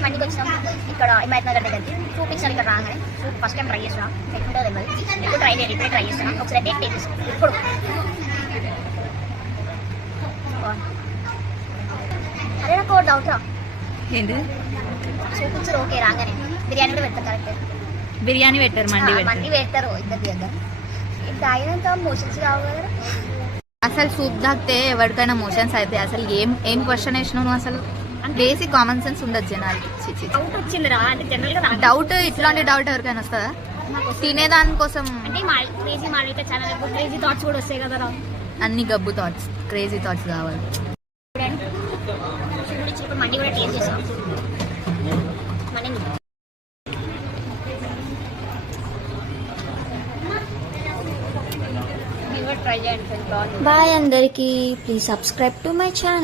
First మందికి వచ్చినాం ఇక్కడ హిమాయత్ నగర్ దగ్గరికి చూపించాను. ఇక్కడ రాగానే ఫస్ట్ టైం ట్రై చేసినా ఎట్లుంటుందో తెలియదు. ఇప్పుడు ట్రై చేయాలి, ఇప్పుడే ట్రై చేస్తున్నాం. ఒకసారి టేస్ట్ చేసి ఇప్పుడు అరే నాకు డౌట్ రా, ఏంటి చూపించారు ఓకే రాగానే బిర్యానీ కూడా పెడతారు. కరెక్ట్ బిర్యానీ పెట్టారు, మండి పెడతారు ఇద్దరు దగ్గర. తాగినంత మోషన్స్ కావు కదా. అసలు సూప్ తాగితే ఎవరికైనా మోషన్స్ అయితే అసలు ఏం క్వశ్చన్ వేసినావు అసలు? బేసిక్ కామన్ సెన్స్ ఉండదు జనాలకి. డౌట్ వచ్చిందిరా అంటే జనరల్గా డౌట్, ఇట్లాంటి డౌట్ ఎవరికైనా వస్తుందా? తినేదానికోసం అంటే క్రేజీ మాడైతే చాలా క్రేజీ థాట్స్ కూడా వస్తాయి కదా. అన్ని గబ్బు థాట్స్, క్రేజీ థాట్స్ కావాలి. ఇప్పుడు మండి కూడా టేస్ట్ చేసాం. ట్రై చేయండి. బాయ్ అందరికీ, please subscribe to my channel.